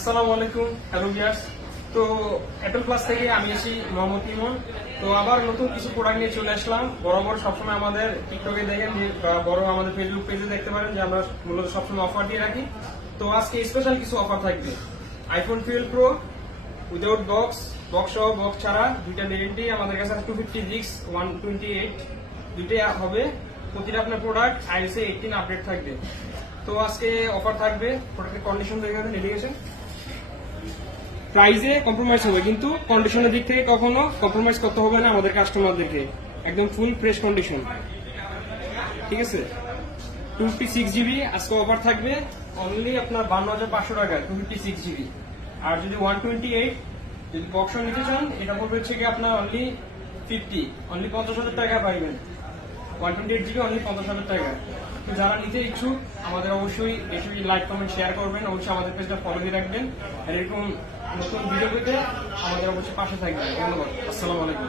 আসসালামু আলাইকুম, hello viewers. তো অ্যাপেল প্লাস থেকে আমি এসেছি মোহাম্মদ ইমন। তো আবার নতুন কিছু প্রোডাক্ট নিয়ে চলে আসলাম। বরাবর সবসময় আমাদের টিকটকে দেখেন যে বড় আমাদের ফেসবুক পেজে দেখতে পারেন যে আমরা মূলত সবসময় অফার দিয়ে রাখি। তো আজকে স্পেশাল কিছু অফার থাকবে। IPhone 12 pro without box, box সহ বক্স ছাড়া দুইটা ভেরিয়েন্টই আমাদের কাছে 256 128 দুইটাই হবে। প্রতিটা আপনার প্রোডাক্ট আইএসএ 18 আপডেট থাকবে। তো আজকে অফার থাকবে। প্রোডাক্টের কন্ডিশন দেখে নেভিগেশন প্রাইসে কম্প্রোমাইজ হবে, কিন্তু কন্ডিশনের দিক থেকে কখনো কম্প্রোমাইজ করতে হবে না আমাদের কাস্টমারদেরকে। একদম ফুল ফ্রেশ কন্ডিশন, ঠিক আছে। 256GB আজকে অফার থাকবে অনলি আপনার 52,500 টাকা 256GB। আর যদি 128 যদি বক্স নিতে চান এটা পড়বে হচ্ছে কি আপনার অনলি 50,000 টাকা পাইবেন। 128GB অনলি 50,000 টাকা। তো যারা নিতে ইচ্ছুক আমাদের অবশ্যই বেশি লাইক কমেন্ট শেয়ার করবেন, অবশ্যই আমাদের পেজটা ফলো দিয়ে রাখবেন। আর এরকম নতুন ভিডিও পেতে আমাদের অবশ্যই পাশে থাকবেন। ধন্যবাদ, আসসালামু আলাইকুম।